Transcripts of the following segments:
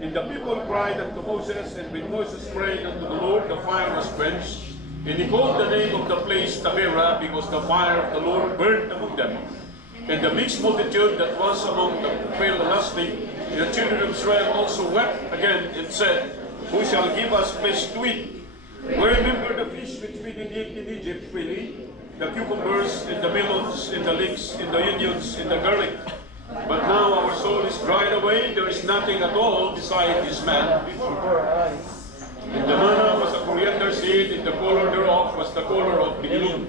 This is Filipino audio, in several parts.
And the people cried unto Moses, and when Moses prayed unto the Lord, the fire was quenched. And he called the name of the place Taberah, because the fire of the Lord burned among them. And the mixed multitude that was among them fell lusting. And the children of Israel also wept again, and said, Who shall give us flesh to eat? We remember the fish which we did eat in Egypt freely, the cucumbers, and the melons, and the leeks, and the onions, and the garlic. But now our soul is dried away, there is nothing at all beside this man before our eyes. And the manna was a coriander seed, and the color thereof was the color of biniloom.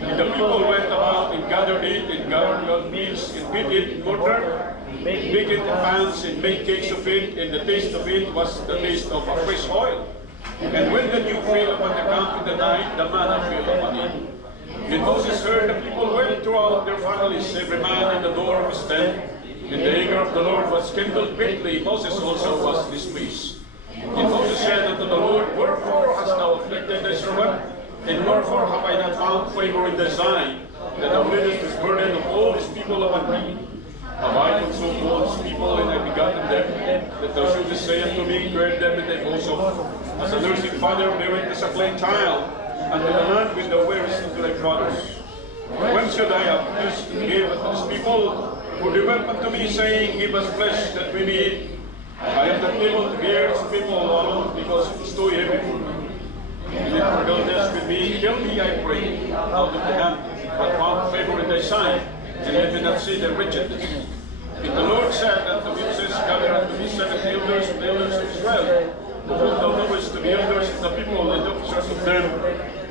And the people went about and gathered it, and gathered meals, and beat it in mortar, baked it in pans, and made cakes of it, and the taste of it was the taste of a fresh oil. And when the dew fell upon the camp in the night, the manna fell upon it. And Moses heard the people went throughout their families, every man in the door of his tent. And the anger of the Lord was kindled greatly. Moses also was displeased. And Moses said unto the Lord, Wherefore hast thou afflicted thy servant? And wherefore have I not found favor in thy sight, that thou leadest this burden of all these people upon me? Have I consumed all these people, and I begotten them, that thou shouldest say unto me, Gird them in thy bosom, as a nursing father beareth the suckling child, and to the man with the wearest into thy fathers. When should I have this to give unto this people? For they wept unto me, saying, Give us flesh that we may eat. I am not able to bear this people alone, because it is too heavy for me. And if thou doest with me, kill me, I pray, out of the hand, but found favor in thy sight, and let me not see their wretchedness. And the Lord said unto Moses, Gather unto me 70 elders of the elders of Israel, whom thou knowest to be elders of the people and officers of them,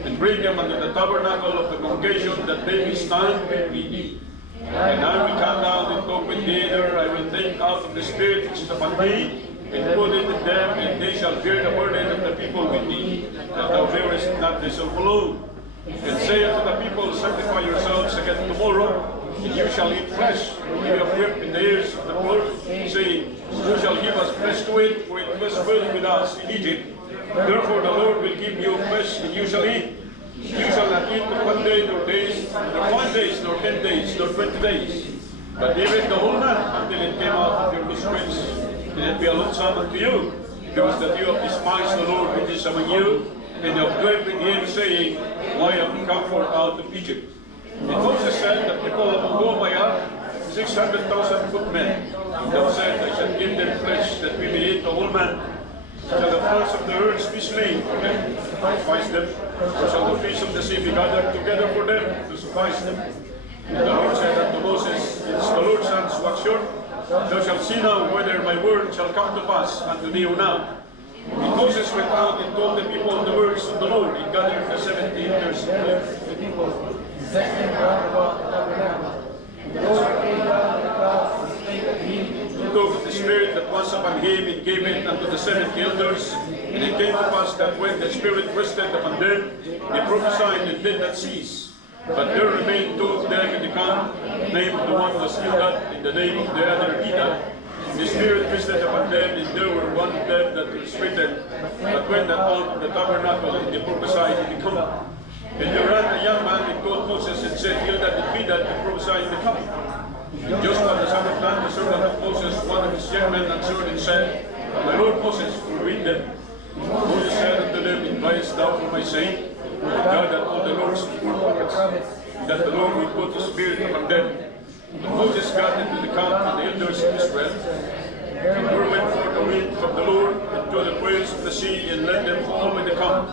and bring them unto the tabernacle of the congregation, that they may stand with me. And I will come down and talk with thee there. I will take out of the spirit which is upon thee, and put it in them, and they shall bear the burden of the people with thee, that thou bearest not thyself alone. And say unto the people, Sanctify yourselves again tomorrow, and you shall eat flesh. For you have wept in the ears of the Lord, saying, Who shall give us flesh to eat? For it was well with us in Egypt. Therefore the Lord will give you flesh, and you shall eat. You shall not eat for 1 day, nor days, nor 5 days, nor 10 days, nor 20 days. But even the whole man, until it came out of your constraints, and it be a lonesome unto you, because that you have despised the Lord which is among you, and you have dwelt with him, saying, Why have you come forth out of Egypt? And Moses said, The people of whom I have 600,000 footmen. And thou said, I shall give them flesh, that we may eat the whole man. Shall the fowls of the earth be slain for them to suffice them? Or shall the fish of the sea be gathered together for them to suffice them? And the Lord said unto Moses, It is the Lord's hands wax short. Thou shalt see now whether my word shall come to pass unto thee or not. And Moses went out and told the people the words of the Lord, and gathered the 70 elders of the people, set them round about the tabernacle. The Lord came down the clouds and spake unto him. He took the spirit that was upon him, and gave it unto the 70 elders. And it came to pass that when the spirit rested upon them, they prophesied and did not cease. But there remained 2 of them in the camp. The name of the one was Eldad, and the name of the other Medad. The Spirit rested upon them, and there were 1 of them that was written. But when that out of the tabernacle, and they prophesied in the camp. And there ran a young man and called Moses, and said, Eldad and Medad to prophesy in the camp. And Joshua the son of Nun, the servant of Moses, one of his young men, answered and said, My Lord Moses, forbid them. Moses said unto them, Invitest thou for my sake? God that all the Lord's prophets, that the Lord will put his spirit upon them. And Moses got into the camp and the elders of Israel. And there went forth a wind from the Lord into the quails of the sea, and led them all with the camp,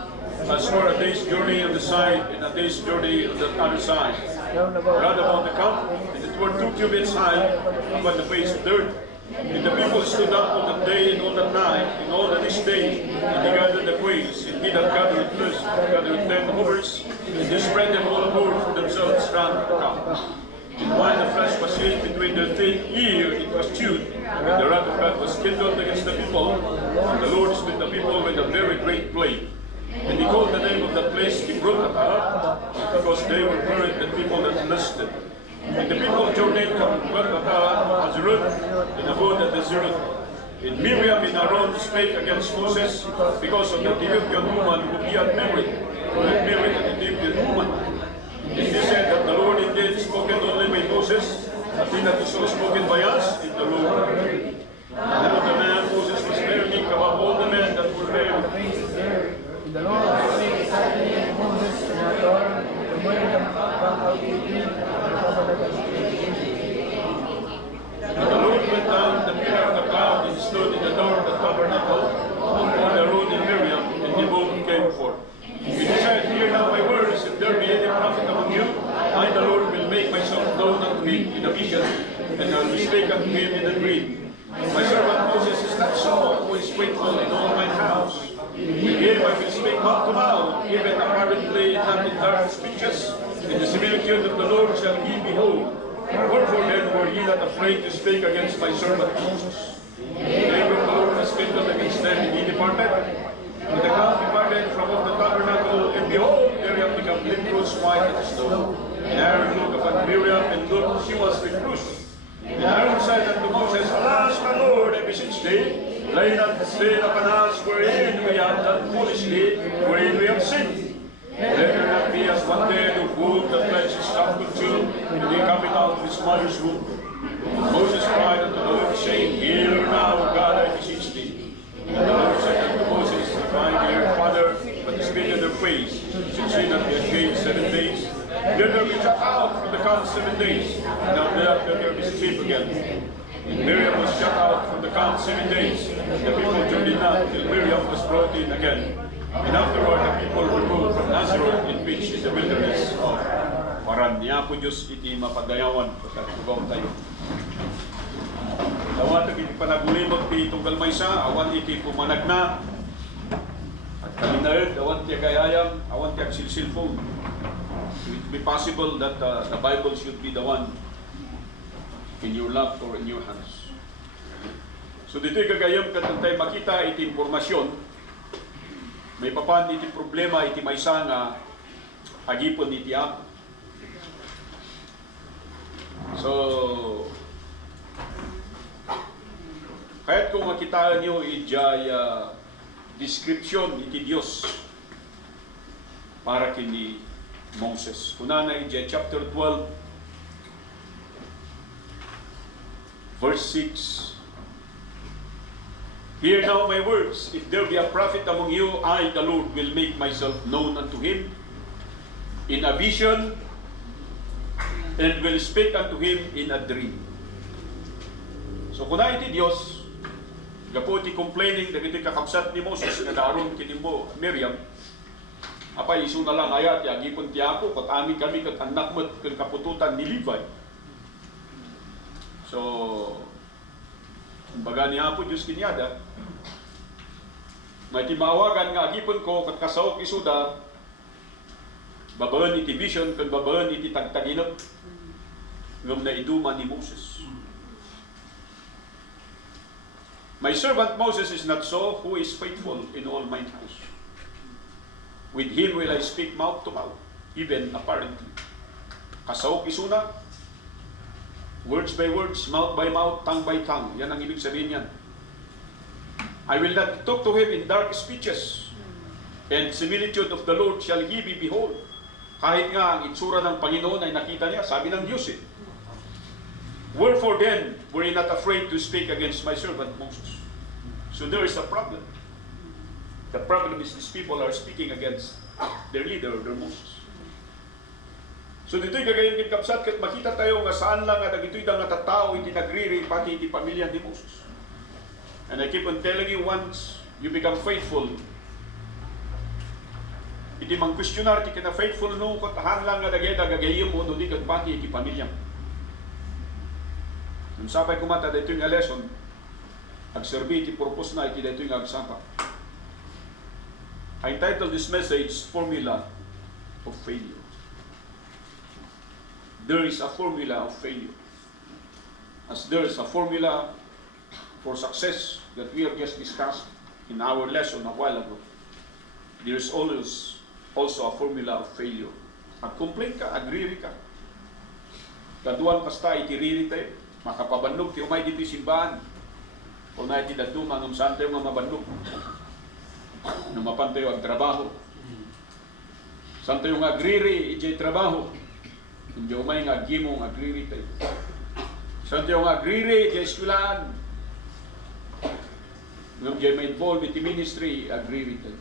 as far a day's journey on the side, and a day's journey on the other side. Round about the camp, and it were 2 cubits high upon the face of the earth. And the people stood up all that day and all that night, and all that this day, and they gathered the quails, and he that gathered first gathered 10 hovers, and they spread them all abroad for themselves round the camp. And while the flesh was hid between their teeth, it was chewed, and the wrath of God was kindled against the people, and the Lord is with the people with a very great plague. And he called the name of that place Kibroth-hattaavah, because they were buried the people that lusted. And the people journeyed from Kibroth-hattaavah, Hazeroth, and abode at Hazeroth. And Miriam and Aaron spake against Moses because of the Ethiopian woman whom he had married, who had married an Ethiopian woman. And they said that the Lord indeed spoken only by Moses, but he not so spoken by us, and the Lord heard. And the man Moses was unto him in a dream, My servant Moses is not so, who is faithful in all my house. With him I will speak mouth to mouth, even apparently not in dark speeches. In the similitude of the Lord shall ye behold. Wherefore then were ye not afraid to speak against my servant Moses? The anger of the Lord was kindled against them, and he departed. And the cloud departed from off the tabernacle, and behold, Miriam became leprous white as snow. And Aaron looked upon Miriam, and looked, she was leprous. And Aaron said unto Moses, Alas, my Lord, I beseech thee, lay not the sin upon us, wherein we have done foolishly, wherein we have sinned. Let there not be as one dead of whom the flesh is not consumed, and they coming out of his mother's womb. Moses cried unto the Lord, saying, Hear now, God, I beseech thee. And the Lord said unto Moses, Incline to your father, but spit in their face, should she not be ashamed 7 days? Then there be shut out from the camp 7 days, and after that there be sleep again. And Miriam was shut out from the camp 7 days. The people journeyed not till Miriam was brought in again. And afterward the people removed from Nazareth in which in the wilderness of Paran. Niya po Diyos iti mapadayawan pagkatugaw tayo. Awan iti panagulimot ti tunggal maysa, awan iti pumanag na. At kalinaid, awan ti agayayam, awan ti agsilsilfong. It would be possible that the Bible should be the one in your lap or in your hands. So dito'y kagayam katantay makita iti impormasyon. May papan iti problema iti maysa nga agipon iti Apo. So kahit kung makitaan niyo ijay description iti Dios para kini Moses. Kunana ijay chapter 12 verse 6. Hear now my words. If there be a prophet among you, I, the Lord, will make myself known unto him in a vision, and will speak unto him in a dream. So kuna iti Dios, gapo iti complaining dagiti kakabsat ni Moses nga daron kinimbo Miriam, apay isu na lang ayat agipon ti Apo kat ami kami kat anak met ken kapututan ni Levi. So baga ni Apo Diyos kinyada, may timawagan nga agipon ko kat kasaok isuda, babaan iti vision, kat babaan iti tagtaginap, ngam na iduma ni Moses. My servant Moses is not so, who is faithful in all my house. With him will I speak mouth to mouth, even apparently. Kasaok isuna, words by words, mouth by mouth, tongue by tongue. Yan ang ibig sabihin yan. I will not talk to him in dark speeches, and similitude of the Lord shall he be behold. Kahit nga ang itsura ng Panginoon ay nakita niya, sabi ng Diyos eh. Wherefore then, were ye not afraid to speak against my servant Moses? So there is a problem. The problem is these people are speaking against their leader, their Moses. So dito'y gagayin kitkapsat kat makita tayo nga saan lang nga dagito'y nga tatao iti nagriri pati iti pamilya ni Moses. And I keep on telling you, once you become faithful, iti mang questionar ti kana faithful no kat han lang nga gagayim mo no di kat pati iti pamilya. Nung sapay kumata dito'y nga lesson, agserbi iti purpose na iti dito'y nga agsapa. I entitled this message, Formula of Failure. There is a formula of failure. As there is a formula for success that we have just discussed in our lesson a while ago, there is always also a formula of failure. Mag-complain ka, agree ka. Kaduan kasta itiriri tayo, makapabannog ti umay dito simbahan. O na iti daduma, nung saan tayo nga mabannog. Nung mapan tayo ang trabaho. Saan tayo nga agriri, iti trabaho. Hindi umay nga gimong agriri tayo. Saan tayo nga agriri, iti eskulaan. Nung diyan may involved iti ministry, agriri tayo.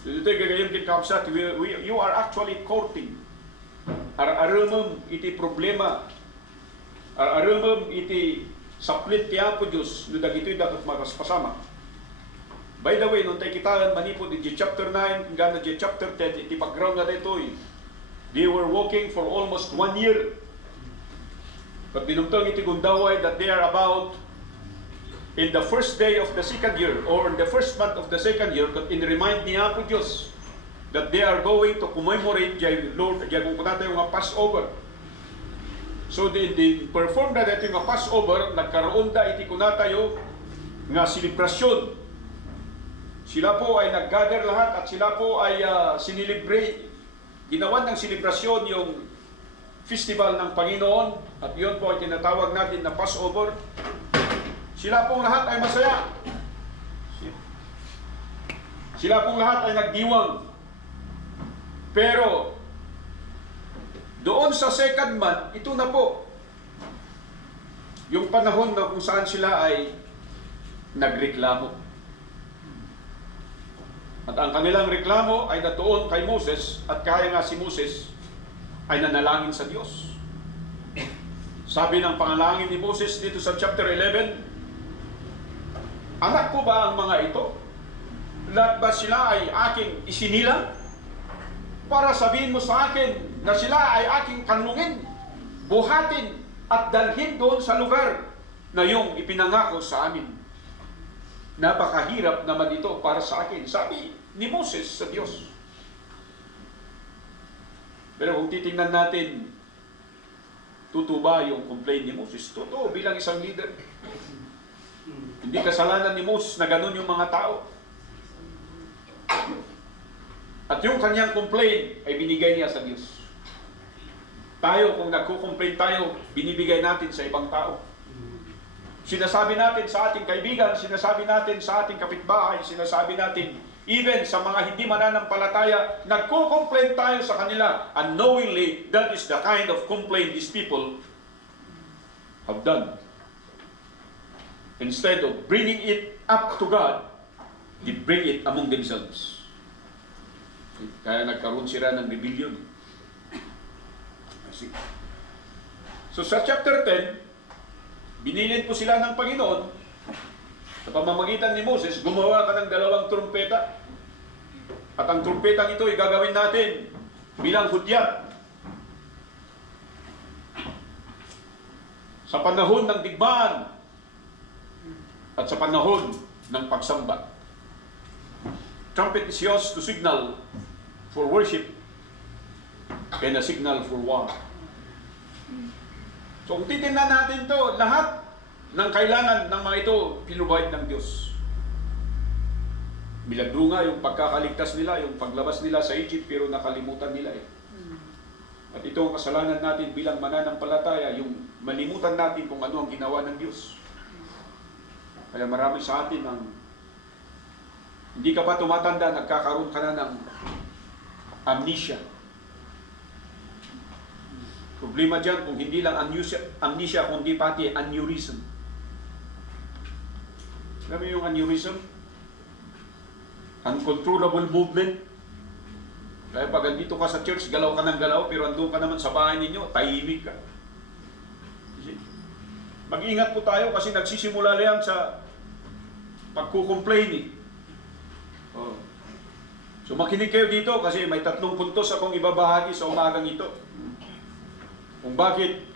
So dito gagayang kitkapsat, you are actually courting. Ar-aramam iti problema. Ar-aramam iti saplit ti Apo Diyos, no dagito'y dapat makaspasama. By the way, nung tayo kitaan manipod iti chapter 9, hanggang na chapter 10, iti background na dito'y, they were walking for almost 1 year. But binumtong iti gundaway that they are about in the first day of the second year or in the first month of the second year, but in remind niya po Diyos that they are going to commemorate the Lord, kung kunata yung Passover. So they perform na dito yung Passover, nagkaroon da iti kunatayo nga selebrasyon. Sila po ay nag-gather lahat at sila po ay sinilibrate. Ginawan ng selebrasyon yung festival ng Panginoon at yun po ay tinatawag natin na Passover. Sila pong lahat ay masaya. Sila pong lahat ay nagdiwang. Pero doon sa second month, ito na po yung panahon na kung saan sila ay nagreklamo. At ang kanilang reklamo ay natuon kay Moses at kaya nga si Moses ay nanalangin sa Diyos. Sabi ng panalangin ni Moses dito sa chapter 11, anak ko ba ang mga ito? Lahat ba sila ay aking isinilang? Para sabihin mo sa akin na sila ay aking kanlungin, buhatin at dalhin doon sa lugar na yung ipinangako sa amin. Napakahirap naman ito para sa akin. Sabi ni Moses sa Diyos. Pero kung titingnan natin, totoo ba yung complaint ni Moses? Totoo bilang isang leader. Hindi kasalanan ni Moses na ganun yung mga tao. At yung kanyang complaint ay binigay niya sa Diyos. Tayo, kung nagko-complain tayo, binibigay natin sa ibang tao. Sinasabi natin sa ating kaibigan, sinasabi natin sa ating kapitbahay, sinasabi natin even sa mga hindi mananampalataya, nagko-complain tayo sa kanila. Unknowingly, that is the kind of complaint these people have done. Instead of bringing it up to God, they bring it among themselves. Kaya nagkaroon sila ng rebellion. So sa chapter 10, binilin po sila ng Panginoon sa pamamagitan ni Moses, gumawa ka ng 2 trumpeta. At ang trumpetang ito ay gagawin natin bilang hudyat. Sa panahon ng digmaan at sa panahon ng pagsamba. Trumpet is used to signal for worship and a signal for war. So kung titignan natin to, lahat ng kailangan ng mga ito, pinubahid ng Diyos. Milagro nga yung pagkakaligtas nila, yung paglabas nila sa Egypt, pero nakalimutan nila eh. At ito ang kasalanan natin bilang mananampalataya, yung malimutan natin kung ano ang ginawa ng Diyos. Kaya marami sa atin ang hindi ka pa tumatanda, nagkakaroon ka na ng amnesia. Problema dyan kung hindi lang amnesia kundi pati aneurysm. Alam mo yung aneurysm? Uncontrollable movement. Kaya pag andito ka sa church, galaw ka ng galaw, pero andun ka naman sa bahay ninyo, tahimik ka. Mag-ingat po tayo kasi nagsisimula lang sa pagkukomplain eh. Oh. So makinig kayo dito kasi may 3 puntos akong ibabahagi sa umagang ito. Kung bakit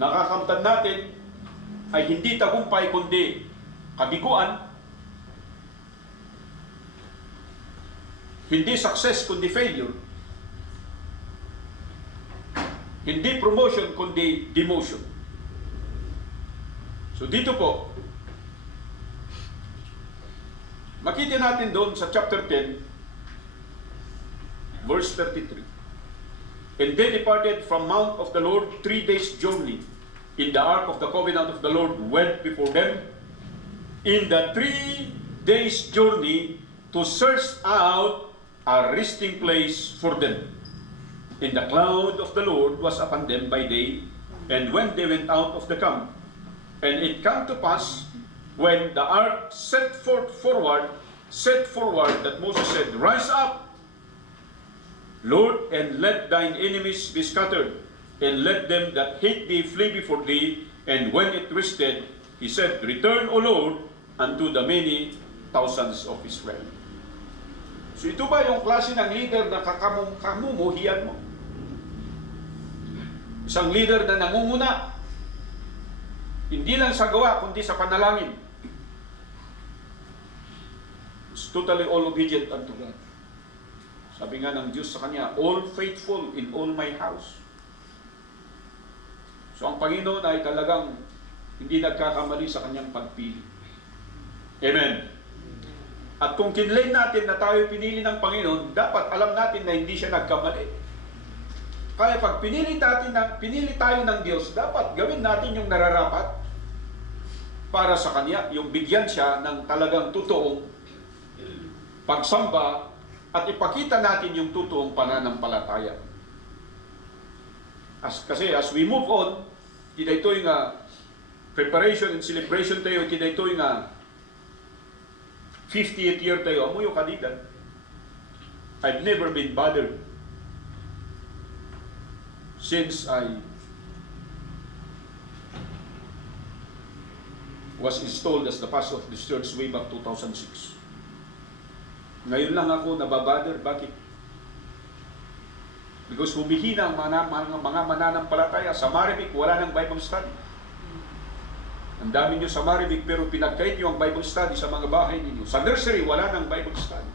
nakakamtan natin ay hindi tagumpay kundi kabiguan, hindi success kundi failure, hindi promotion kundi demotion. So dito po, makita natin doon sa chapter 10, verse 33. And they departed from Mount of the Lord 3 days' journey. In the ark of the covenant of the Lord went before them in the 3 days' journey to search out a resting place for them. And the cloud of the Lord was upon them by day, and when they went out of the camp. And it came to pass, when the ark set forward, that Moses said, Rise up, Lord, and let thine enemies be scattered, and let them that hate thee flee before thee. And when it rested, he said, Return, O Lord, unto the many thousands of Israel. So ito ba yung klase ng leader na kamumuhiyan mo? Isang leader na nangunguna, hindi lang sa gawa, kundi sa panalangin. Is totally all obedient unto God. Sabi nga ng Diyos sa kanya, all faithful in all my house. So ang Panginoon ay talagang hindi nagkakamali sa kanyang pagpili. Amen. At kung kinlaim natin na tayo pinili ng Panginoon, dapat alam natin na hindi siya nagkamali. Kaya pag pinili tayo ng Diyos, dapat gawin natin yung nararapat para sa Kanya, yung bigyan siya ng talagang totoong pagsamba at ipakita natin yung totoong pananampalataya. Kasi as we move on, kita ito yung preparation and celebration tayo, kita ito yung 50th year tayo, amoy yung kadikan. I've never been bothered since I was installed as the pastor of this church way back 2006. Ngayon lang ako nababother. Bakit? Because humihina ang mga mananampalataya. Sa Marivic, wala nang Bible study. Ang dami nyo sa Marivic, pero pinagkait nyo ang Bible study sa mga bahay ninyo. Sa nursery, wala nang Bible study.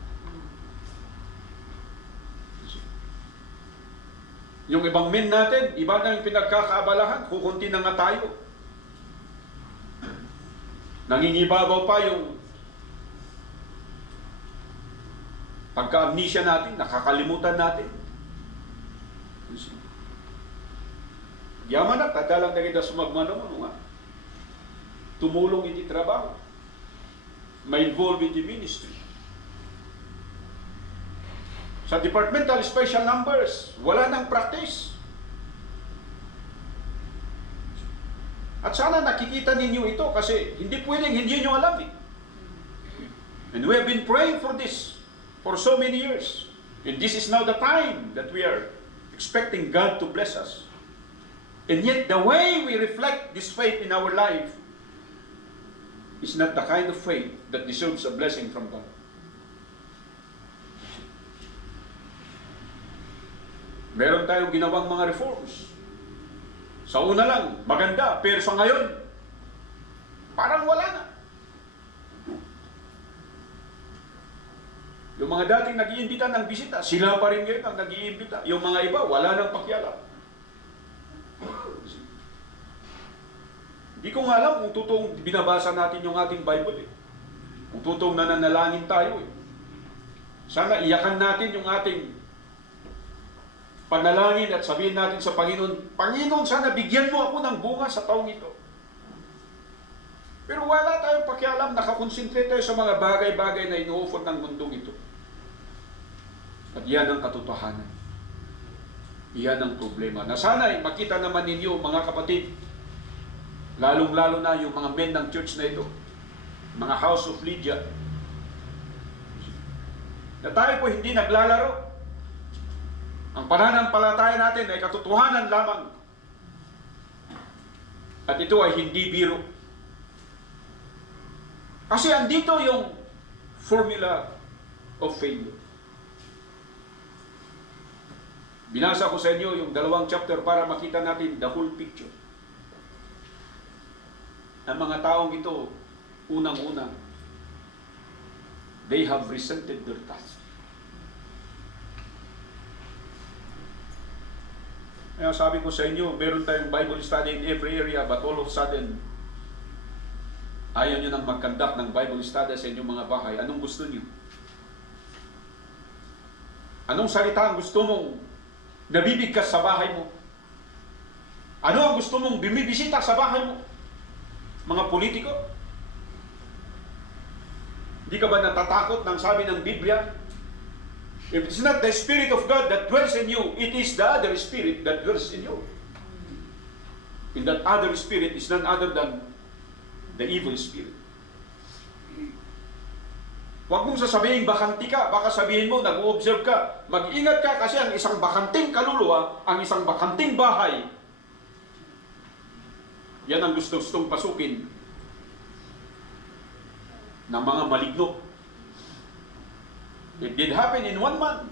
Yung ibang men natin, iba na yung pinagkakaabalahan, kukunti na nga tayo. Nangingibabaw pa yung pagka-amnesia natin, nakakalimutan natin. Yaman na, tadalang na kita sumagmano mo nga. Tumulong iti trabaho. Ma-involve iti ministry. Sa departmental special numbers, wala nang practice. At sana nakikita ninyo ito kasi hindi pwedeng hindi nyo alam eh. And we have been praying for this for so many years. And this is now the time that we are expecting God to bless us. And yet the way we reflect this faith in our life is not the kind of faith that deserves a blessing from God. Meron tayong ginawang mga reforms. Sa una lang, maganda, pero sa ngayon, parang wala na. Yung mga dating nag-iimbita ng bisita, sila pa rin ngayon ang nag-iimbita. Yung mga iba, wala nang pakialam. Hindi ko nga alam kung totoong binabasa natin yung ating Bible eh. Kung totoong nananalangin tayo eh. Sana iyakan natin yung ating panalangin at sabihin natin sa Panginoon, Panginoon, sana bigyan mo ako ng bunga sa taong ito. Pero wala tayong pakialam, nakakonsentrate tayo sa mga bagay-bagay na ino-offer ng mundong ito. At yan ang katotohanan. Yan ang problema. Na sana'y makita naman ninyo, mga kapatid, lalong-lalo na yung mga men ng church na ito, mga House of Lydia, na tayo po hindi naglalaro. Ang pananampalataya natin ay katotohanan lamang. At ito ay hindi biro. Kasi andito yung formula of failure. Binasa ko sa inyo yung 2 chapter para makita natin the whole picture. Ang mga taong ito, unang-una, they have resented their task. Kaya sabi ko sa inyo, meron tayong Bible study in every area, but all of a sudden, ayaw nyo nang mag-conduct ng Bible study sa inyong mga bahay. Anong gusto nyo? Anong salita ang gusto mong nabibigkas sa bahay mo? Ano ang gusto mong bumibisita sa bahay mo? Mga politiko? Hindi ka ba natatakot ng sabi ng Biblia? If it's not the Spirit of God that dwells in you, it is the other Spirit that dwells in you. And that other Spirit is none other than the evil spirit. Huwag mong sasabihin bakanti ka, baka sabihin mo nag-o-observe ka. Mag-ingat ka kasi ang isang bakanting kaluluwa, ang isang bakanting bahay, yan ang gustong pasukin ng mga maligno. It did happen in one man.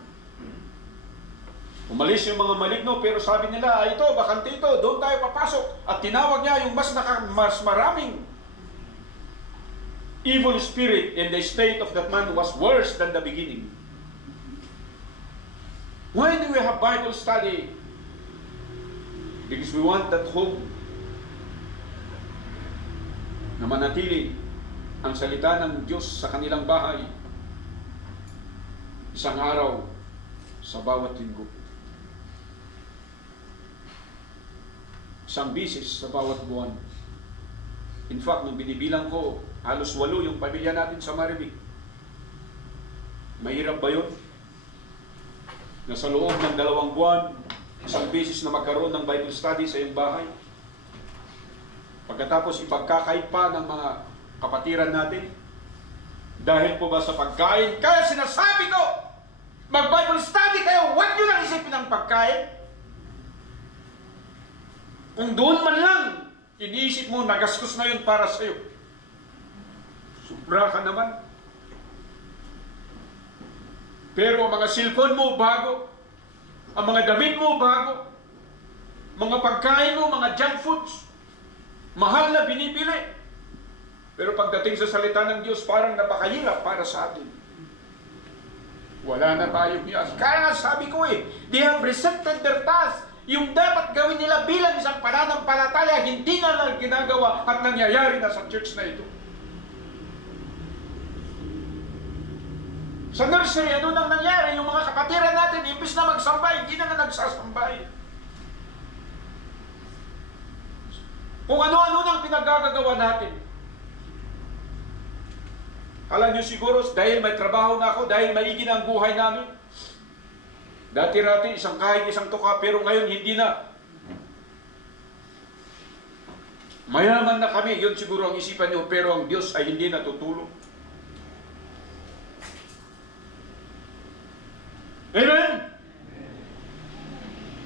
Umalis yung mga maligno, pero sabi nila, ito, bakante ito, doon tayo papasok. At tinawag niya yung mas maraming evil spirit, and the state of that man was worse than the beginning. Why do we have Bible study? Because we want that hope na manatili ang salita ng Diyos sa kanilang bahay isang araw sa bawat linggo. Isang bisis sa bawat buwan. In fact, nung binibilang ko, halos 8 yung pamilya natin sa Maribig. Mahirap ba yun? Na sa loob ng 2 buwan, isang bisis na magkaroon ng Bible study sa iyong bahay. Pagkatapos ipagkakait pa ng mga kapatiran natin. Dahil po ba sa pagkain? Kaya sinasabi ko, mag-Bible study kayo, huwag nyo lang isipin ang pagkain. Kung doon man lang, iniisip mo, nagastos na yun para sa'yo. Sobra ka naman. Pero ang mga cellphone mo, bago. Ang mga damit mo, bago. Mga pagkain mo, mga junk foods, mahal na binibili. Pero pagdating sa salita ng Diyos, parang napakahirap para sa atin. Wala na tayong yes. Kaya nga sabi ko they have resented their task. Yung dapat gawin nila bilang isang pananampalataya, hindi na lang ginagawa at nangyayari na sa church na ito. Sa nursery, ano nang nangyari? Yung mga kapatiran natin, imbis na magsambay, hindi na nga nagsasambay. Kung ano-ano nang pinagagagawa natin. Kala nyo siguro, dahil may trabaho na ako, dahil maigi na ang buhay namin. Dati-rati, kahit isang tuka, pero ngayon hindi na. Mayaman na kami, yun siguro ang isipan nyo, pero ang Diyos ay hindi natutulong. Amen?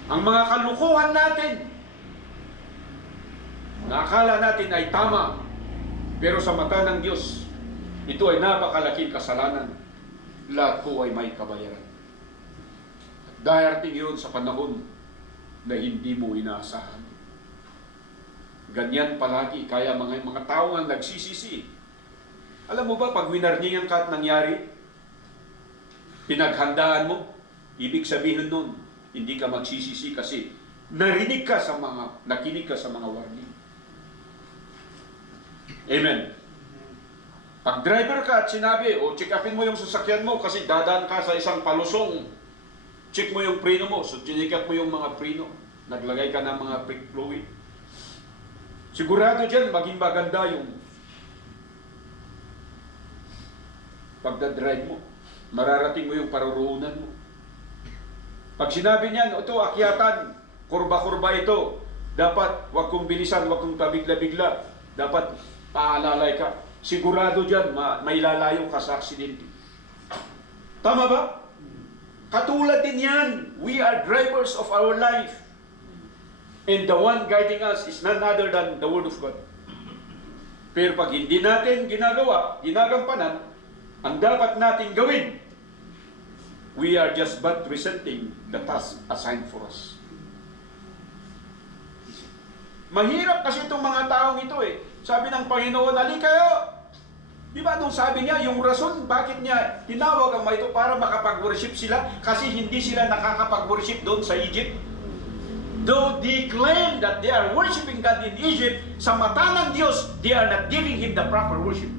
Ang mga kalukuhan natin, na akala natin ay tama, pero sa mata ng Diyos, ito ay napakalaking kasalanan. Lahat po ay may kabayaran. Darating yun sa panahon na hindi mo inaasahan. Ganyan palagi, kaya mga tao ang nagsisisi. Alam mo ba, pag winarningan ka at nangyari, pinaghandaan mo, ibig sabihin nun, hindi ka magsisisi kasi nakinig ka sa mga warning. Amen. Pag driver ka at sinabi, check upin mo yung sasakyan mo kasi dadaan ka sa isang palusong, check mo yung preno mo, so chinikat mo yung mga preno, naglagay ka ng mga brake fluid. Sigurado dyan, maging maganda yung pagdadrive mo. Mararating mo yung paruroonan mo. Pag sinabi niyan, ito, akyatan, kurba-kurba ito, dapat wag kong bilisan, wag kong pabigla-bigla, dapat paalalay ka. Sigurado dyan, may lalayo ka sa aksidente. Tama ba? Katulad din yan. We are drivers of our life. And the one guiding us is none other than the Word of God. Pero pag hindi natin ginagampanan, ang dapat natin gawin, we are just but presenting the task assigned for us. Mahirap kasi itong mga taong ito Sabi ng Panginoon, ali kayo. Di ba nung sabi niya, yung rason bakit niya tinawag ang mga ito para makapag-worship sila kasi hindi sila nakakapag-worship doon sa Egypt. Though they claim that they are worshiping God in Egypt, sa mata ng Diyos, they are not giving Him the proper worship.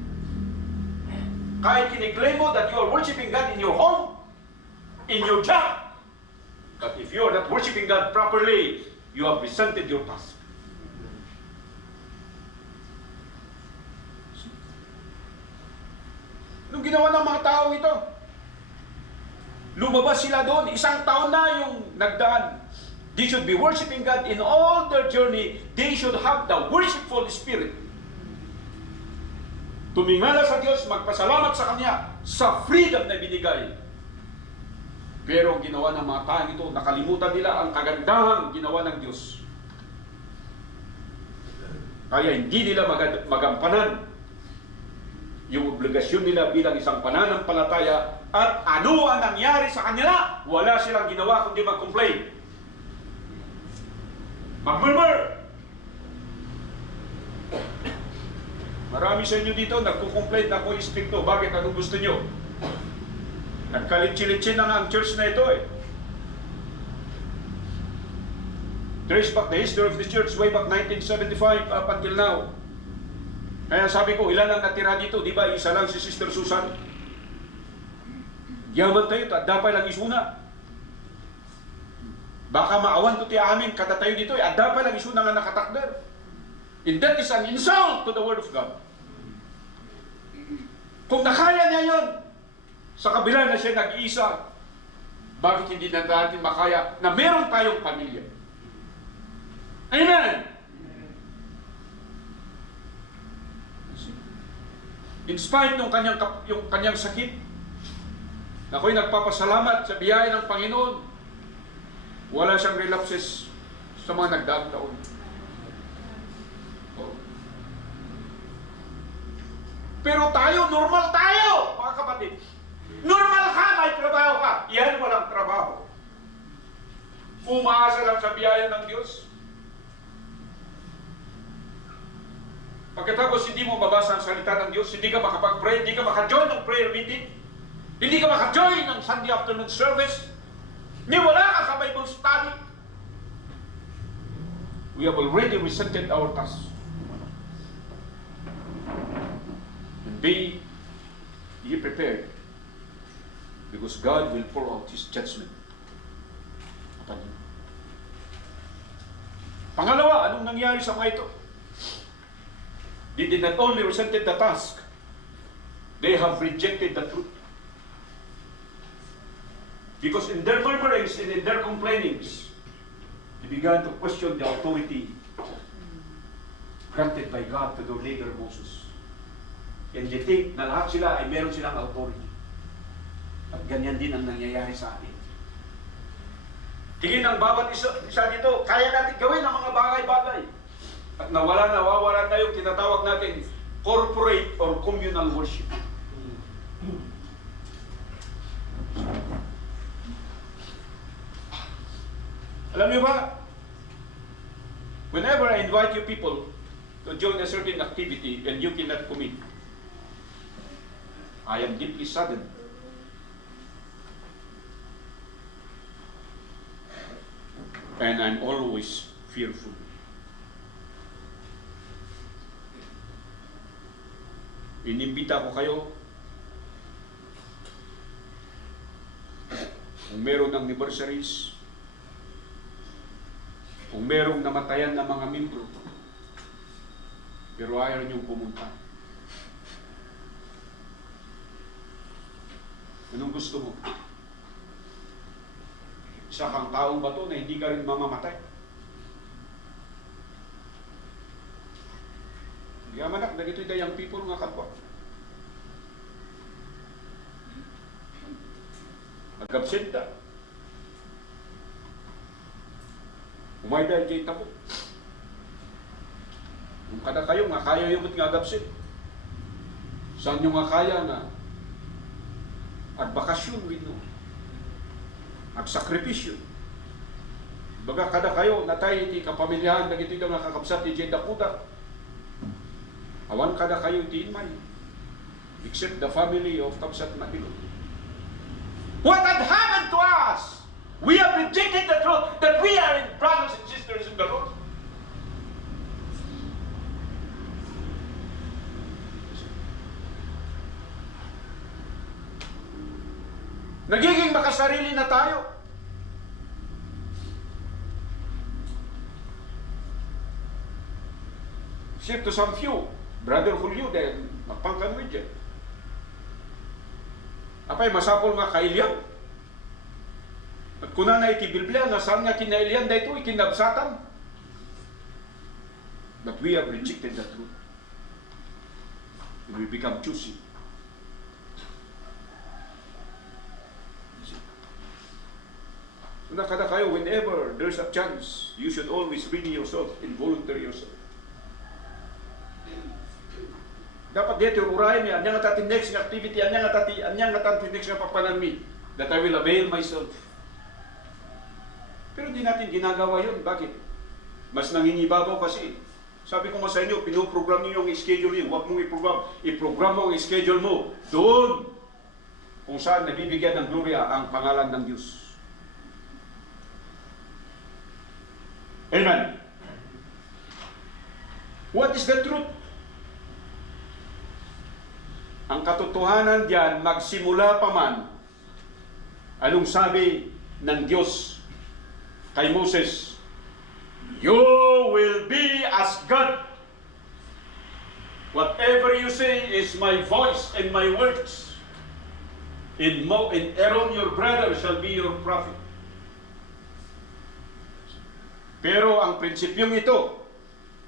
Kahit kiniklaim mo that you are worshiping God in your home, in your job, but if you are not worshiping God properly, you have presented your task. Nung ginawa ng mga tao ito, lumabas sila doon, 1 taon na yung nagdaan. They should be worshiping God in all their journey. They should have the worshipful spirit. Tumingala sa Diyos, magpasalamat sa Kanya sa freedom na binigay. Pero ang ginawa ng mga tao ito, nakalimutan nila ang kagandahang ginawa ng Diyos. Kaya hindi nila magampanan yung obligasyon nila bilang isang pananampalataya at ano ang nangyari sa kanila? Wala silang ginawa kundi mag-complain. Mag-murmur! Marami sa inyo dito nagko-complain na ako istrikto. Bakit? Anong gusto nyo? Nagkalitsi-litsin na nga ang church na ito eh. Trace back the history of the church way back 1975 up until now. Kaya sabi ko, ilan ang natira dito? Di ba isa lang si Sister Susan? Yaman tayo, dapat lang isuna. Baka maawan to ti amin, kada tayo dito, dapat lang isuna nga nakatakder. And that is an insult to the Word of God. Kung nakaya niya yun, sa kabila na siya nag-iisa, bakit hindi na natin makaya na meron tayong pamilya? Amen! In spite ng yung kanyang sakit, ako'y nagpapasalamat sa biyaya ng Panginoon. Wala siyang relapses sa mga nagdaang taon. Pero tayo, normal tayo, mga kapatid. Normal ka, may trabaho ka. Yan, walang trabaho. Umaasa lang sa biyaya ng Diyos. Pagkatapos hindi mo mabasa ang salita ng Diyos, hindi ka makapag-pray, hindi ka maka-join ng prayer meeting, hindi ka maka-join ng Sunday afternoon service, ni wala ka sa Bible study. We have already resented our task. And be ye prepared, because God will pour out His judgment upon you. Pangalawa, anong nangyari sa mga ito? They did not only resented the task, they have rejected the truth. Because in their murmurings and in their complainings, they began to question the authority granted by God to their leader Moses. And they think na lahat sila ay meron silang authority. At ganyan din ang nangyayari sa atin. Tingin ang bawat isa dito, kaya natin gawin ang mga bagay-bagay. At nawala na yung tinatawag natin corporate or communal worship. Alam niyo ba, whenever I invite you people to join a certain activity and you cannot commit, I am deeply saddened. And I'm always fearful. Inimbita ko kayo kung meron ng anniversaries, kung merong namatayan na mga membro, pero ayaw niyong pumunta. Anong gusto mo? Isa kang taong bato na hindi ka rin mamamatay. Yamanak, dagito yung people nga kapwa. Nag-absenta. Umay dahil kayo tapo. Kung kada kayo nga kaya yung nga absent. Saan nyo nga kaya na agbakasyon with no? Agsakripisyo. Baga kada kayo natay iti kapamilyahan dagito yung nakakapsat ti Jay Dakuta. Awan kada kayo di may, except the family of Kapsat Matilo. What had happened to us? We have rejected the truth that we are brothers and sisters in the Lord. Nagiging makasarili na tayo. Except to some few. Brother Julio, dahil magpangkan mo dyan. Apay, masapol nga kailyan. At kuna na iti Biblia, nasaan nga kinailyan dahito, ikinabsatan. But we have rejected the truth. And we become choosy. So nakada kayo, whenever there's a chance, you should always ready yourself and volunteer yourself. Dapat dito urayan niya, anya nga tati next nga activity, anya nga tati next nga papanami, that I will avail myself. Pero di natin ginagawa yun. Bakit? Mas nangingibabaw kasi. Sabi ko nga sa inyo, pinoprogram niyo yung schedule niyo. Huwag mong i-program. I-program mo ang schedule mo. Doon kung saan nabibigyan ng gloria ang pangalan ng Diyos. Amen. What is the truth? Ang katotohanan diyan, magsimula pa man, anong sabi ng Diyos kay Moses? You will be as God. Whatever you say is my voice and my words. In Aaron your brother shall be your prophet. Pero ang prinsipyong ito,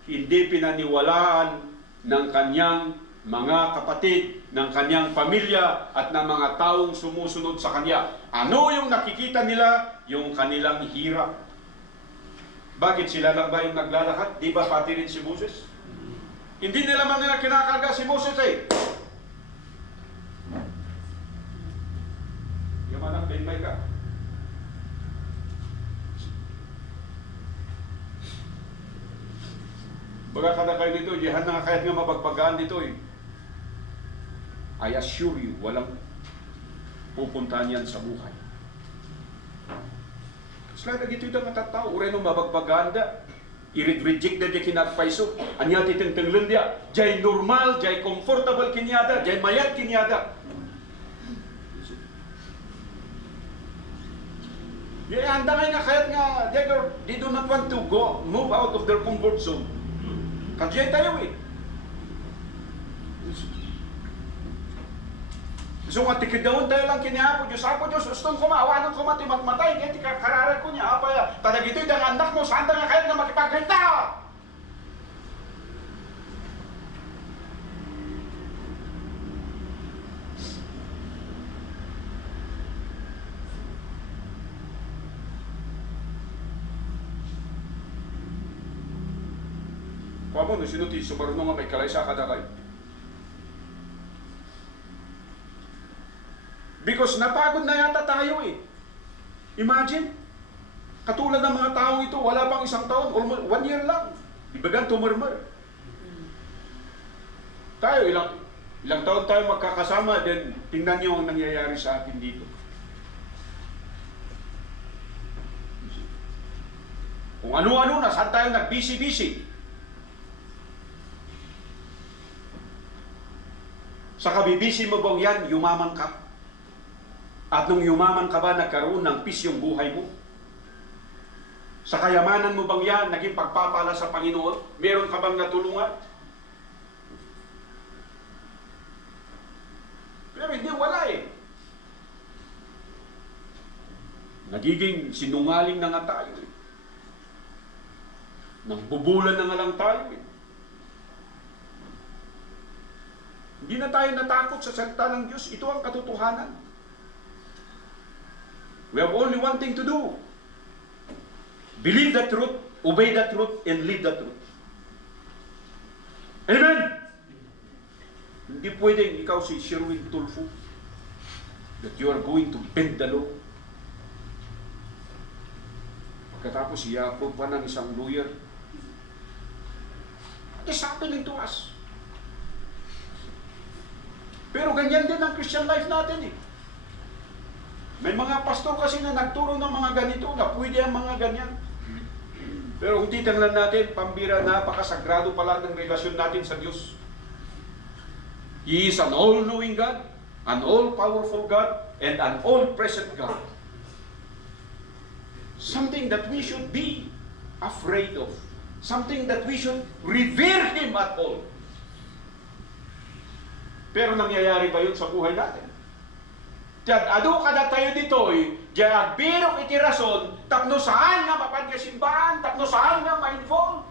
hindi pinaniwalaan ng kanyang mga kapatid, ng kanyang pamilya, at ng mga taong sumusunod sa kanya. Ano yung nakikita nila? Yung kanilang hirap. Bakit sila lang ba yung naglalakad? Di ba pati rin si Moses? Hindi nila man nila kinakarga si Moses eh. Yung anak, benbay ka. Baga kada kayo dito, diyan na kahit nga mapagpagaan dito eh. I assure you, walang pupuntahan yan sa buhay. Sila na dito yung matatao, uray nung mapagpaganda, i-reject na di kinagpaiso, anya titeng-tenglan dia, jay normal, jay comfortable kinyada, jay mayat kinyada. Yeah, handa nga kahit nga, they do not want to move out of their comfort zone. Kajay tayo eh. So nga tikidawon tayo lang kinihapo Diyos. Ako Diyos, gustong kumawanan ko matay. Hindi kararay ko niya. Apa ya? Tadag ito'y dang anak mo. Saan nga kayo na makipagkita? Kuha mo, no sinuti, sumarunong nga may kalay sa kadakay. Because napagod na yata tayo eh. Imagine, katulad ng mga taong ito, wala pang isang taon, almost 1 year lang. Ibagan tumurmur. Tayo, ilang taon tayo magkakasama, then tingnan niyo ang nangyayari sa atin dito. Kung ano-ano na, saan tayo nag-busy-busy. Sa kabibisi mo bang yan, yumaman ka? At nung yumaman ka ba, nagkaroon ng peace yung buhay mo? Sa kayamanan mo bang yan, naging pagpapala sa Panginoon? Meron ka bang natulungan? Pero hindi, wala eh. Nagiging sinungaling na nga tayo eh. Nangbubulan na nga lang tayo eh. Hindi na tayo natakot sa salita ng Diyos. Ito ang katotohanan. We have only one thing to do. Believe the truth, obey the truth, and live the truth. Amen! Hindi pwedeng ikaw si Sherwin Tulfo that you are going to bend the law. Pagkatapos i-approve pa ng isang lawyer. It is happening to us. Pero ganyan din ang Christian life natin eh. May mga pastor kasi na nagturo ng mga ganito, na pwede ang mga ganyan. Pero kung titingnan natin, pambira, napakasagrado pala ng relasyon natin sa Diyos. He is an all-knowing God, an all-powerful God, and an all-present God. Something that we should be afraid of. Something that we should revere Him at all. Pero nangyayari ba yun sa buhay natin? Tiyan, ado kada tayo dito eh, diyan birok iti rason, tapno saan nga mapan nga simbahan, tapno saan nga ma-involve.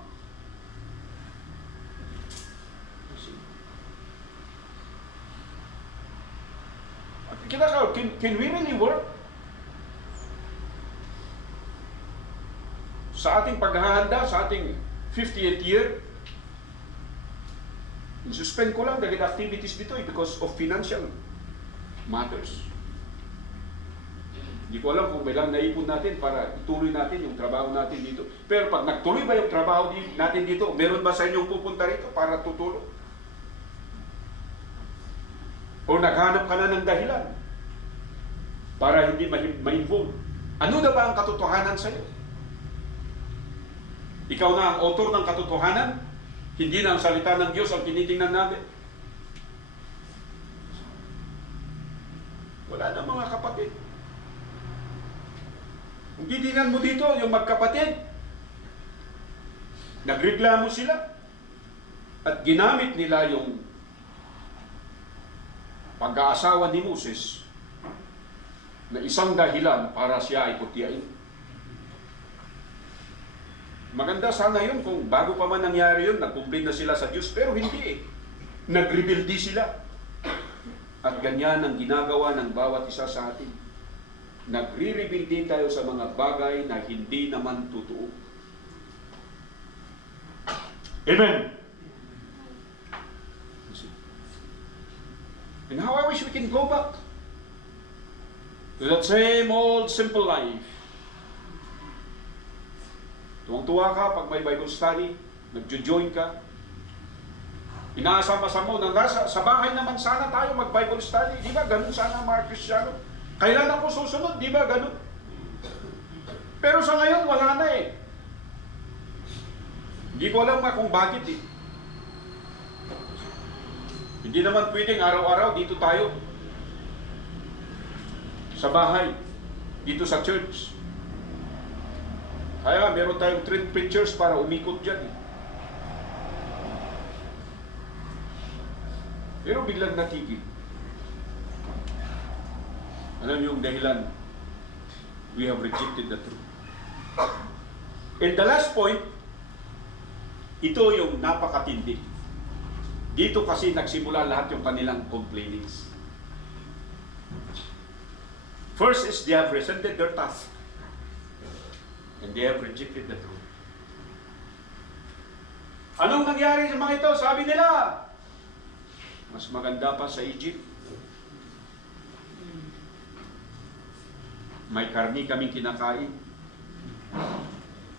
Kita ka, can we really work? Sa ating paghahanda, sa ating 50th year, Suspend ko lang dahil activities dito because of financial matters. Hindi ko alam kung kailan naipon natin para ituloy natin yung trabaho natin dito. Pero pag nagtuloy ba yung trabaho natin dito, meron ba sa inyong pupunta rito para tutulong? O naghanap ka na ng dahilan para hindi ma-involve? Ano na ba ang katotohanan sa iyo? Ikaw na ang author ng katotohanan? Hindi na ang salita ng Diyos ang tinitingnan natin? Wala na mga kapatid. Kung titingnan mo dito, yung magkapatid, nagreklamo sila at ginamit nila yung pag-aasawa ni Moses na isang dahilan para siya ay kutyain. Maganda sana yun kung bago pa man nangyari yun, nag-complain na sila sa Diyos, pero hindi eh. Nag-rebelde sila. At ganyan ang ginagawa ng bawat isa sa atin. Nagre-rebelde tayo sa mga bagay na hindi naman totoo. Amen! And how I wish we can go back to that same old simple life. Tuwang-tuwa ka pag may Bible study, nag-join ka. Inaasama-sama mo na sa bahay naman sana tayo mag-Bible study. Di ba? Ganun sana mga Kristiyano. Kailan ako susunod? Di ba? Ganun. Pero sa ngayon, wala na eh. Hindi ko alam nga kung bakit eh. Hindi naman pwedeng araw-araw dito tayo. Sa bahay. Dito sa church. Kaya meron tayong trained preachers para umikot dyan eh. Pero biglang natigil. Alam niyo yung dahilan? We have rejected the truth. And the last point, ito yung napakatindi. Dito kasi nagsimula lahat yung kanilang complainings. First is they have resented their task. And they have rejected the truth. Anong nangyari sa mga ito? Sabi nila, mas maganda pa sa Egypt. May karni kaming kinakain.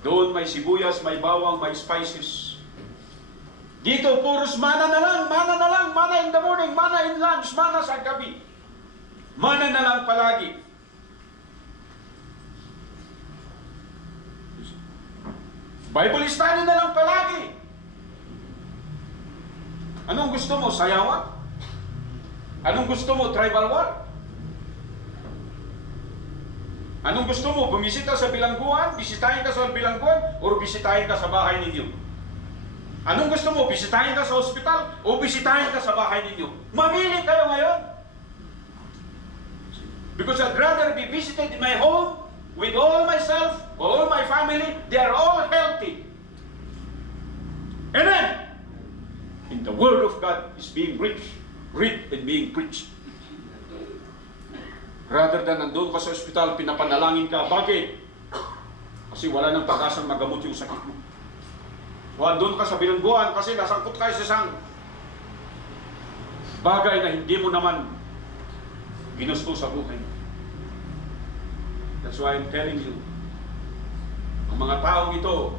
Doon may sibuyas, may bawang, may spices. Dito, puros mana na lang, mana na lang, mana in the morning, mana in lunch, mana sa gabi. Mana na lang palagi. Bible study na lang palagi. Anong gusto mo? Sayawan? Anong gusto mo? Tribal war? Anong gusto mo? Bumisita sa bilangguan? Bisitahin ka sa bilangguan? O bisitahin ka sa bahay ninyo? Anong gusto mo? Bisitahin ka sa ospital? O bisitahin ka sa bahay ninyo? Mamili kayo ngayon. Because I'd rather be visited in my home with all myself, all my family. They are all healthy. Amen! And the Word of God is being read and being preached. Rather than nandun ka sa ospital, pinapanalangin ka. Bakit? Kasi wala nang pag-asang magamot yung sakit mo. O andun ka sa bilangguan kasi nasangkot kayo sa isang bagay na hindi mo naman ginusto sa buhay. That's why I'm telling you, ang mga taong ito,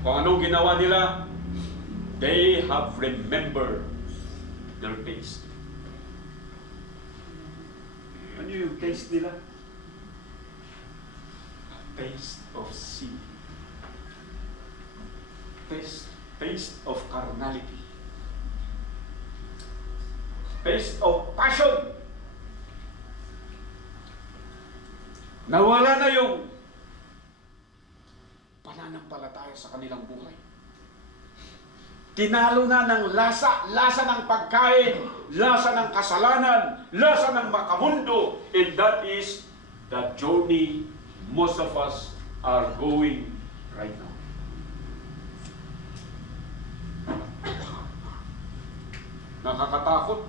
kung anong ginawa nila, they have remembered their taste. Ano yung taste nila? A taste of sin. Taste of carnality. Taste of passion. Nawala na yung pananampalataya sa kanilang buhay. Tinalo na ng lasa ng pagkain, lasa ng kasalanan, lasa ng makamundo, and that is the journey most of us are going right now. Nakakatakot.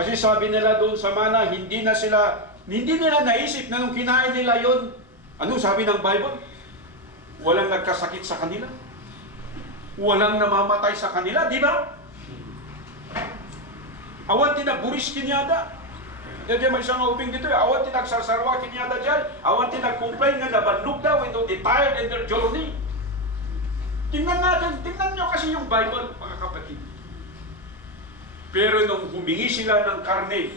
Kasi sabi nila doon sa mana, hindi nila naisip na nung kinain nila yon. Ano sabi ng Bible? Walang nagkasakit sa kanila. Walang namamatay sa kanila, di ba? Awan tinaburis kinyada. Jadi may isang ubing dito, awan tinagsasarwa kinyada dyan. Awan tinagcomplain nga nabanlog daw, ito they tired in their journey. Tingnan nyo kasi yung Bible, mga kapatid. Pero nung humingi sila ng karne,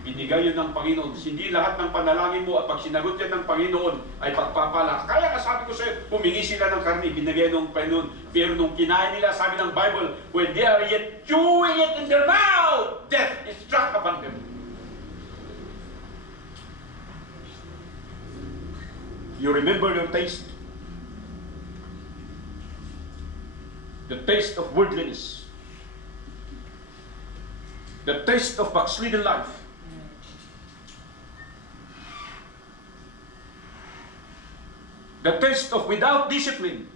ibinigay yun ng Panginoon. Hindi lahat ng panalangin mo at pag sinagot yan ng Panginoon ay pagpapala. Kaya nga sabi ko sa'yo, humingi sila ng karne, ibinigay ng Panginoon. Pero nung kinain nila, sabi ng Bible, when they are yet chewing it in their mouth, death is struck upon them. You remember your taste? The taste of worldliness. The taste of backslidden life. The taste of without discipline.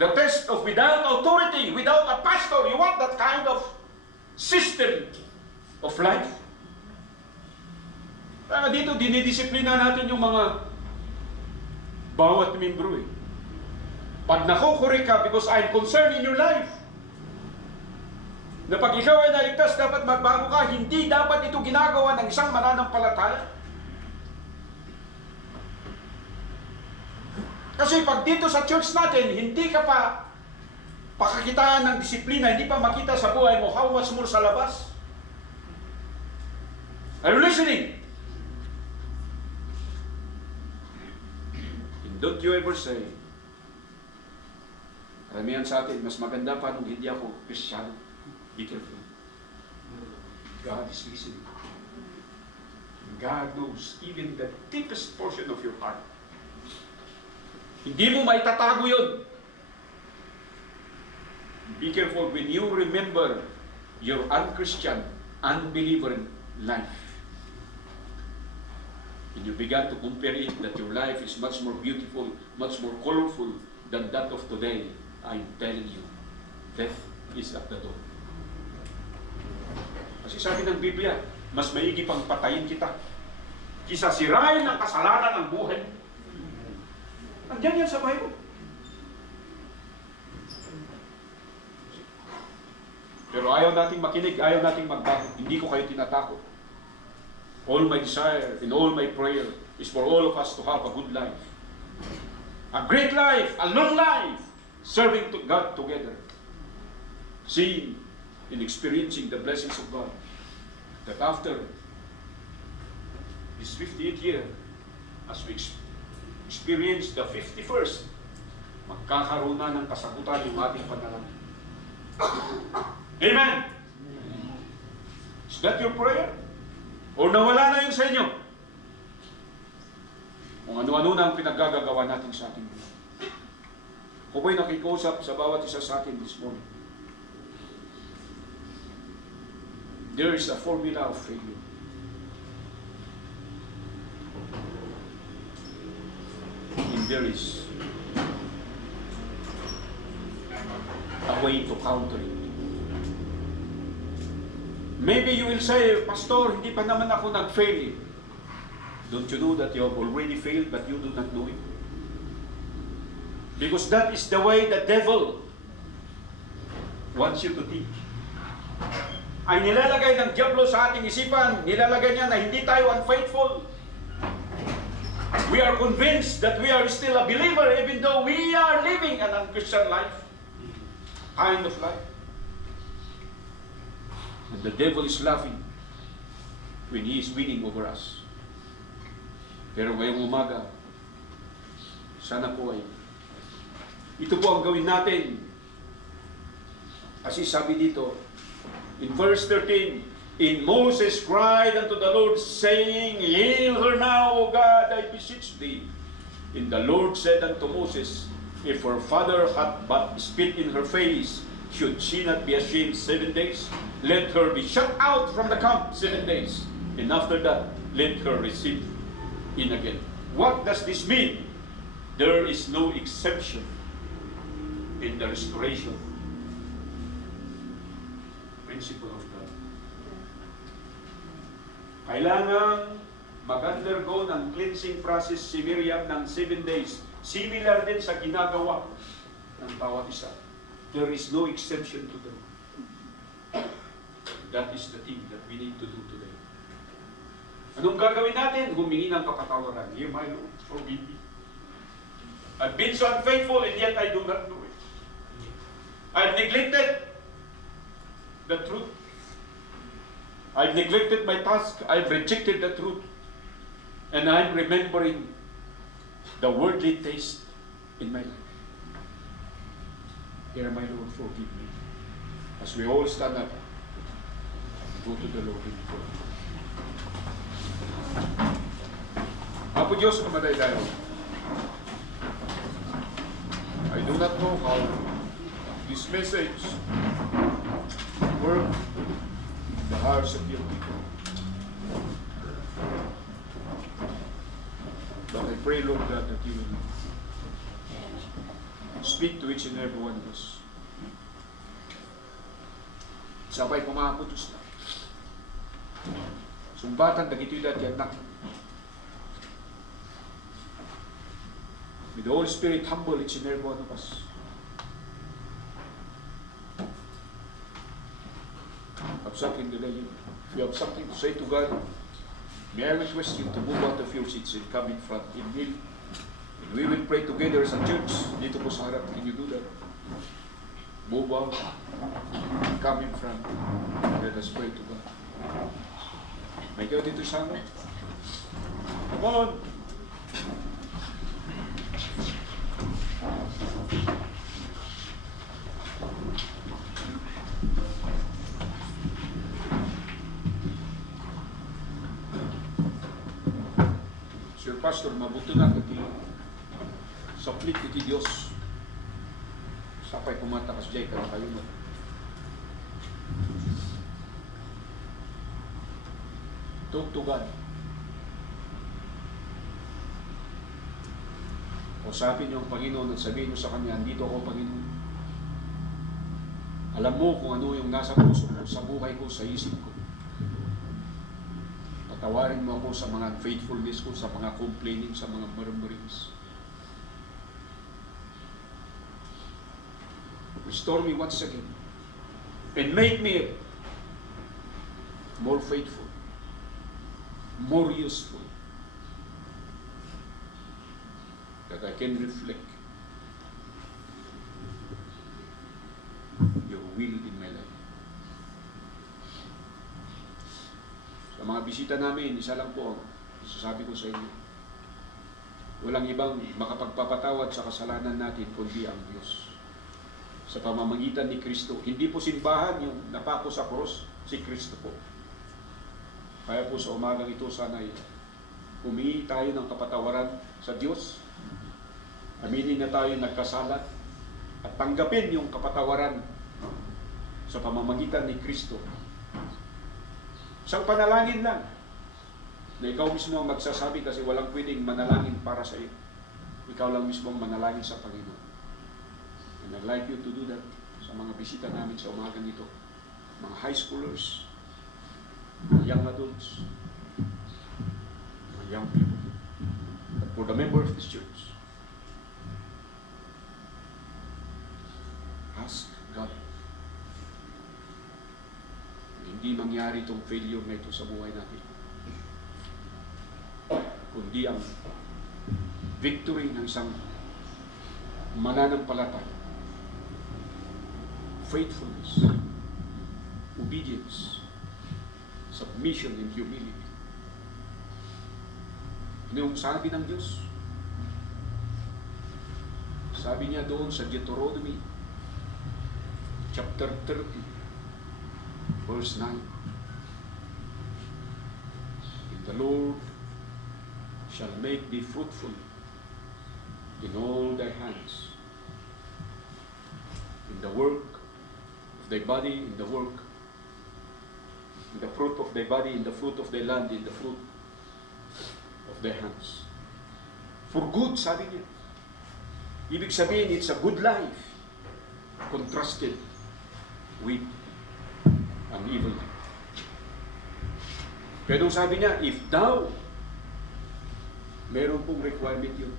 The taste of without authority, without a pastor. You want that kind of system of life? Kaya dito, dinidisiplina natin yung mga bawat membro eh. Pag nakukuri ka because I'm concerned in your life, na pag ikaw ay naligtas, dapat magbago ka, hindi dapat ito ginagawa ng isang mananampalataya. Kasi pag dito sa church natin, hindi ka pa pakakitaan ng disiplina, hindi pa makita sa buhay mo, how much more sa labas? Are you listening? And don't you ever say, karamihan sa atin, mas maganda pa nung hindi ako Kristyano. Be careful. God is listening. God knows even the deepest portion of your heart. Hindi mo maitatago yun. Be careful when you remember your unchristian, unbeliever life. And you began to compare it that your life is much more beautiful, much more colorful than that of today. I'm telling you, death is at the door. Kasi sabi ng Biblia, mas maigi pang patayin kita kisa sirain ang kasalanan ng buhay. Andiyan yan sa Bible. Pero ayaw nating makinig, ayaw nating magbago. Hindi ko kayo tinatakot. All my desire and all my prayer is for all of us to have a good life. A great life, a long life, serving to God together. Seeing and experiencing the blessings of God. That after this 58th year, as we experience the 51st, magkakaroon na ng kasagutan yung ating panalangin. Amen! Is that your prayer? O nawala na yun sa inyo? Kung ano-ano na ang pinaggagawa natin sa ating buhay. Ako ba'y nakikusap sa bawat isa sa atin this morning? There is a formula of failure. And there is a way to counter it. Maybe you will say, Pastor, hindi pa naman ako nag-fail. Don't you know that you have already failed but you do not know it? Because that is the way the devil wants you to think. Ay nilalagay ng diablo sa ating isipan, nilalagay niya na hindi tayo unfaithful. We are convinced that we are still a believer even though we are living an unchristian life. Kind of life. And the devil is laughing when he is winning over us. Pero ngayong umaga, sana po ay ito po ang gawin natin. Kasi sabi dito, in verse 13, and Moses cried unto the Lord, saying, Heal her now, O God, I beseech thee. And the Lord said unto Moses, If her father hath but spit in her face, should she not be ashamed 7 days? Let her be shut out from the camp 7 days. And after that, let her receive in again. What does this mean? There is no exception in the restoration principle of God. Kailangan mag-undergo ng cleansing process si Miriam ng 7 days. Similar din sa ginagawa ng bawat isa. There is no exception to them. That is the thing that we need to do today. Anong gagawin natin? Humingi ng kapatawaran. Dear my Lord, forgive me. I've been so unfaithful and yet I do not do it. I've neglected the truth. I've neglected my task. I've rejected the truth. And I'm remembering the worldly taste in my life. Dear my Lord, forgive me. As we all stand up, go to the Lord in prayer. Apo Diyos, kumadaydayo. I do not know how this message work in the hearts of your people. But I pray, Lord God, that you will speak to each and every one of us. Sabay pumaputos na. Sumbatan dagito'y dati anak. May the Holy Spirit humble each and every one of us. Have something to lay in. If you have something to say to God, may I request you to move out of your seats and come in front and kneel. And we will pray together as a church. Dito po sa harap, can you do that? Move out. Come in front. Let us pray to God. May kayo dito sa amin? Come on! Sir Pastor, mabuto na kati sa plit iti Diyos. Sapay kumata kas jay ka kayo mo. Talk to God. Usapin niyo ang Panginoon at sabihin niyo sa Kanya, andito ako, Panginoon. Alam mo kung ano yung nasa puso ko, sa buhay ko, sa isip ko. Patawarin mo ako sa mga unfaithfulness ko, sa mga complaining, sa mga murmurings. Restore me once again. And make me more faithful, more useful, that I can reflect your will in my life. Sa mga bisita namin, isa lang po ang isasabi ko sa inyo. Walang ibang makapagpapatawad sa kasalanan natin kundi ang Diyos. Sa pamamagitan ni Kristo. Hindi po simbahan yung napako sa cross, si Kristo po. Kaya po sa umagang ito, sana'y humingi tayo ng kapatawaran sa Diyos. Aminin na tayo nagkasala at tanggapin yung kapatawaran sa pamamagitan ni Kristo. Isang panalangin lang na ikaw mismo ang magsasabi kasi walang pwedeng manalangin para sa iyo. Ikaw lang mismo ang manalangin sa Panginoon. And I'd like you to do that sa mga bisita namin sa umagang ito. Mga high schoolers, mga young adults, mga young people. But for the member of this church, ask God. Hindi mangyari itong failure na ito sa buhay natin. Kundi ang victory ng isang mananampalataya. Faithfulness, obedience, submission and humility. Ano yung sabi ng Diyos? Sabi niya doon sa Deuteronomy chapter 30 verse 9. And the Lord shall make thee fruitful in all thy hands, in the work of thy body, in the work, in the fruit of thy body, in the fruit of thy land, in the fruit of thy hands. For good, sabi niya. Ibig sabihin, it's a good life contrasted with an evil life. Pero sabi niya, if thou Meron pong requirement yun.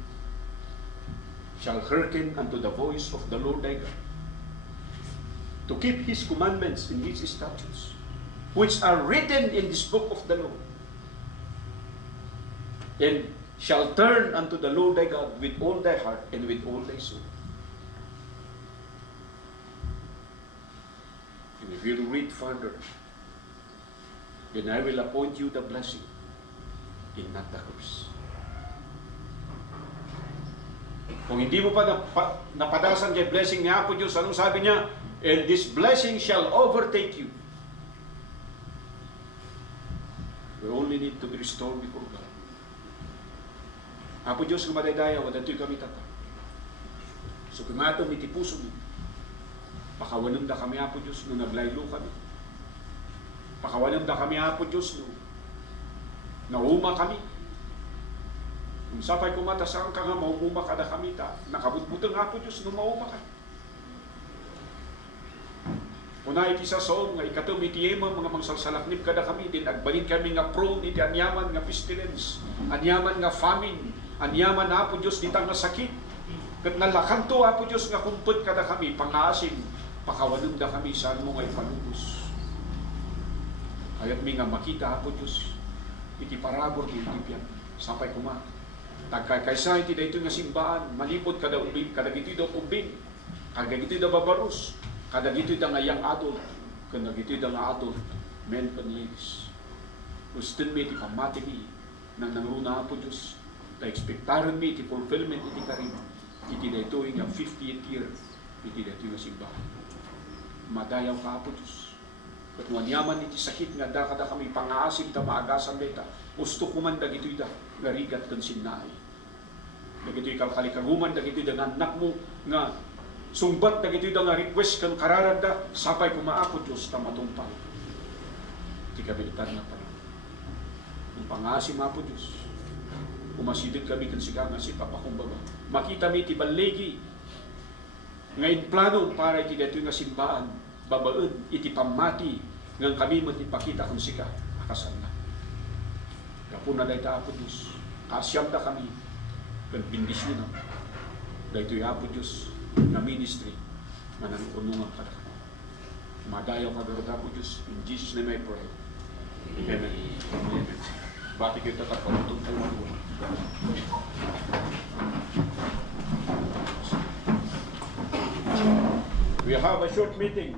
Shall hearken unto the voice of the Lord thy God, to keep His commandments and His statutes, which are written in this book of the law, and shall turn unto the Lord thy God with all thy heart and with all thy soul. And if you read further, then I will appoint you the blessing and not the curse. Kung hindi mo pa napadasan kay blessing niya po Diyos, anong sabi niya? And this blessing shall overtake you. We only need to be restored before God. Apo Diyos, kung madadaya, wadato'y kami tata. So kumato, miti puso mo. Pakawanom da kami, Apo Diyos, nung naglaylo kami. Pakawanom da kami, Apo Diyos, nung nauma kami. Kung sapay kumatasang ka nga, maumuma ka na kami ta. Nakabutbutang, Apo Diyos, nung mauma ka. Una iti sa soong, nga ikato mitiyema, mga mangsalsalaknip kada kami, din agbalin kami nga prone, iti anyaman nga pestilence, anyaman nga famine, anyaman na Apo Diyos, ditang nga sakit. Kat nalakanto, Apo Diyos, nga kumput kada kami, pangasim, pakawanom da kami, saan mo nga ipalubos. Kaya't mi nga makita, Apo Diyos, iti parabor, iti tipyan, sapay kuma. Tagkaysa iti dayto nga simbaan, malipod kada ubing, kada gito'y daw ubing, kada gito'y daw babarus, kada gito'y daw nga young adult, kada gito'y daw nga adult, men and ladies. Gusto mi iti pamati mi, nang nangruna po Diyos, na ekspektaran mi iti fulfillment iti karim, iti dayto'y nga 50th year, iti dayto'y nga simbahan. Madayaw ka po Diyos. At wanyaman iti sakit nga da kada kami pangaasim ta maagasan dayta, gusto kumanda gito'y da, nga rigat kan sinnaay. Dagito'y kalkalikaguman, dagito'y da anak mo nga sumbat, dagito'y da nga request kang kararanda, sapay kumaapo Diyos ta matumpang. Iti kabilitan na pa rin. Ang pangasim Apo Diyos, umasidid kami kan siga nga si papakumbaba. Makita mi iti balegi, ngayon plano para iti dito nga simbaan, babaen, iti pamati, ngang kami matipakita kung sika, akasal na. Kapuna dahi ta Apo Diyos, kasyam da kami, kan bindisyon na. Dahito yung Apo Diyos na ministry, mananunungan ka na kami. Madayaw ka garot Apo Diyos, in Jesus' name I pray. Amen. Amen. Bati kayo tatakaputong tayo mga. We have a short meeting.